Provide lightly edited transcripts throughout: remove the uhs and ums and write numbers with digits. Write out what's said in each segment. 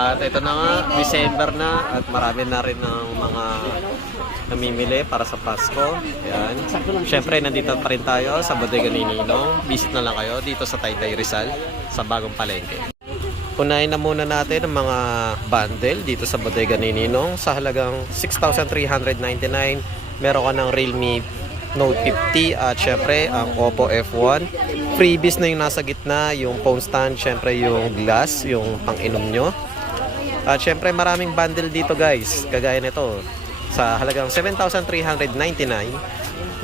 At ito na nga, December na at marami na rin ng mga namimili para sa Pasko. Yan. Siyempre, nandito pa rin tayo sa Bodega ni Ninong. Visit na lang kayo dito sa Taytay Rizal sa Bagong Palengke. Unahin na muna natin ang mga bundle dito sa Bodega ni Ninong sa halagang 6,399. Meron ka ng Realme Note 50 at syempre ang Oppo F1. Freebies na yung nasa gitna, yung phone stand, syempre yung glass, yung pang-inom nyo. At syempre maraming bundle dito guys, kagaya nito. Sa halagang 7,399,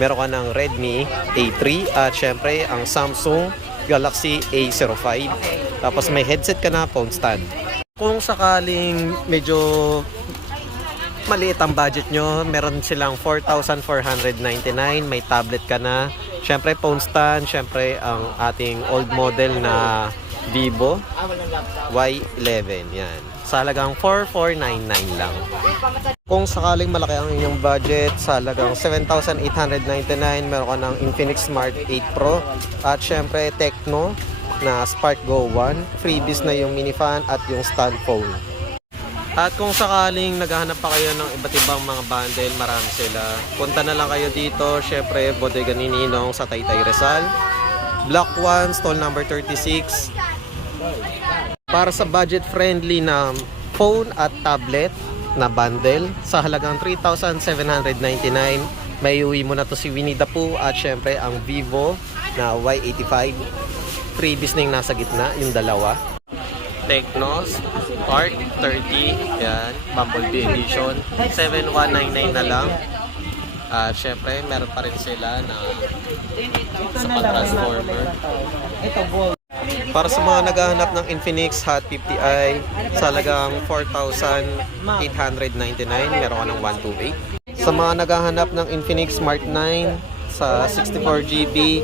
meron ka ng Redmi A3 at syempre ang Samsung Galaxy A05. Tapos may headset ka na, phone stand. Kung sakaling medyo maliit ang budget nyo, meron silang 4,499, may tablet ka na. Syempre phone stand, syempre ang ating old model na Vivo Y11. Yan. Sa halagang 4,499 lang. Kung sakaling malaki ang inyong budget, sa halagang 7,899, meron ka ng Infinix Smart 8 Pro at syempre Tecno na Spark Go 1. Freebies na yung mini fan at yung stand phone. At kung sakaling naghahanap pa kayo ng iba't ibang mga bundle, marami sila. Punta na lang kayo dito, syempre Bodega ni Ninong sa Taytay Rizal. Block 1, stall number 36. Para sa budget friendly na phone at tablet na bundle, sa halagang 3,799, may uwi mo na to si Winnie the Pooh at syempre ang Vivo na Y85. Freebies na yung nasa gitna, yung dalawa. Tecno Spark 30, yan, Bumblebee Edition, 7,199 na lang. At syempre meron pa rin sila na sa pag-transformer. Para sa mga naghahanap ng Infinix Hot 50i, sa halagang 4,899, meron ka ng 128. Sa mga naghahanap ng Infinix Smart 9 sa 64GB,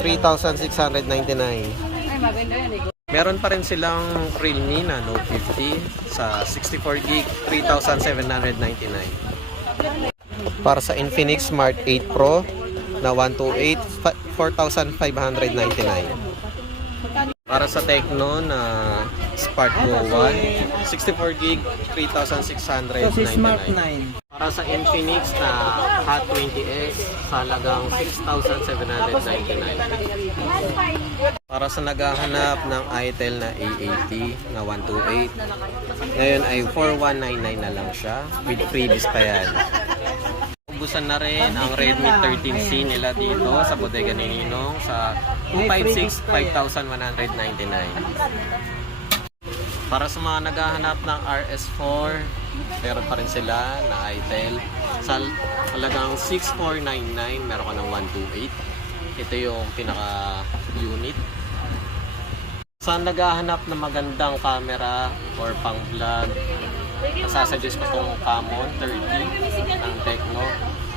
3,699. Meron pa rin silang Realme na Note 50 sa 64GB, 3,799. Para sa Infinix Smart 8 Pro na 128, 4,599. Para sa Tecno na Spark Go 1, 64GB, 3,699. Para sa Infinix na Hot 20S, sa halagang 6,799. Para sa naghahanap ng Itel na A80 na 128, ngayon ay 4,199 na lang siya with freebies pa yan. Ubusan na rin ang Redmi 13C nila dito sa Bodega ni Ninong sa 256, 5,199. Para sa mga naghahanap ng RS4, meron pa rin sila na Itel sa halagang 6,499, meron ka ng 128. Ito yung pinaka unit. Sa naghahanap ng magandang camera or pang vlog, masasuggest ko itong Camon 30 ng Tecno,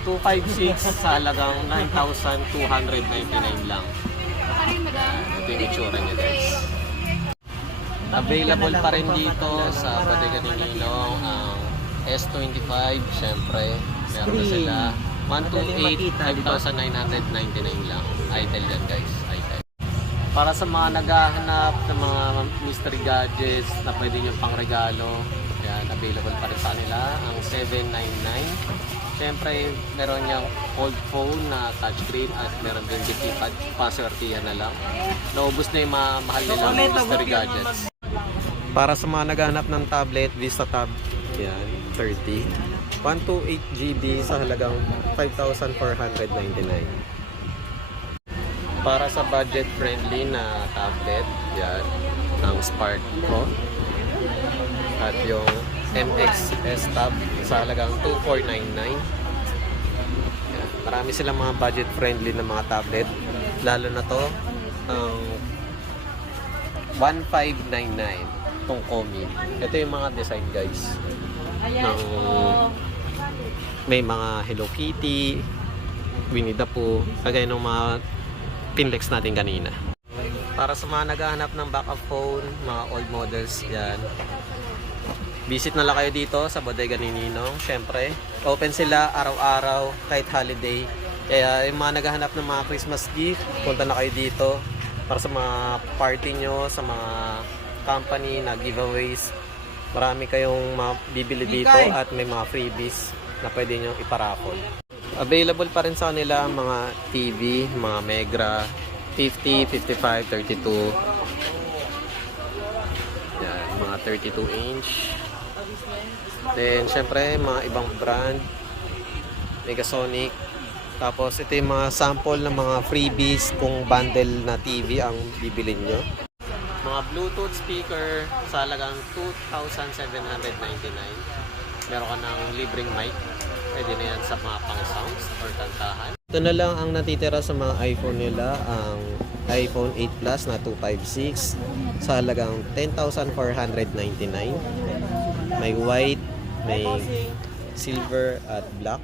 256 sa halagang 9,299 lang. Ito yung itsura niya guys. Available pa rin dito sa Bodega ni Ninong ang S25, syempre meron na sila 128, 5,999 lang. Itel yan guys, Itel. Para sa mga naghahanap ng mga mystery gadgets na pwede nyo pang regalo, yan, available pa rin sa kanila ang 799. Siyempre, meron niyang old phone na touchscreen at meron din keypad, paswertihan na lang. Naubos na yung mga mahal nilang mystery gadgets. Para sa mga naghahanap ng tablet, Vista Tab, yan, 30. 128GB sa halagang 5,499. Para sa budget friendly na tablet, yan, ang Spark Pro at yung MXS Tab sa halagang 2,499. Yan. Marami silang mga budget friendly na mga tablet, lalo na to ang 1,599 itong Komi. Ito yung mga design guys ng may mga Hello Kitty, Winnie the Pooh, kagaya ng mga pinlex natin kanina. Para sa mga naghahanap ng backup phone, mga old models, yan, visit na lang kayo dito sa Bodega ni Ninong. Syempre, open sila araw-araw kahit holiday. Kaya yung mga naghahanap ng mga Christmas gift, punta na kayo dito para sa mga party nyo, sa mga company na giveaways. Marami kayong mabibili dito at may mga freebies na pwede nyo iparapol. Available pa rin sa kanila ang mga TV, mga Megra, 50, 55, 32. Yan, mga 32 inch. Then, syempre, mga ibang brand. Megasonic. Tapos, ito yung mga sample ng mga freebies kung bundle na TV ang bibilin nyo. Mga Bluetooth speaker sa halagang 2,799. Meron ka ng libreng mic. Pwede na yan sa mga pang-sounds or kantahan. Ito na lang ang natitira sa mga iPhone nila. Ang iPhone 8 Plus na 256 sa halagang 10,499. May white, may silver at black.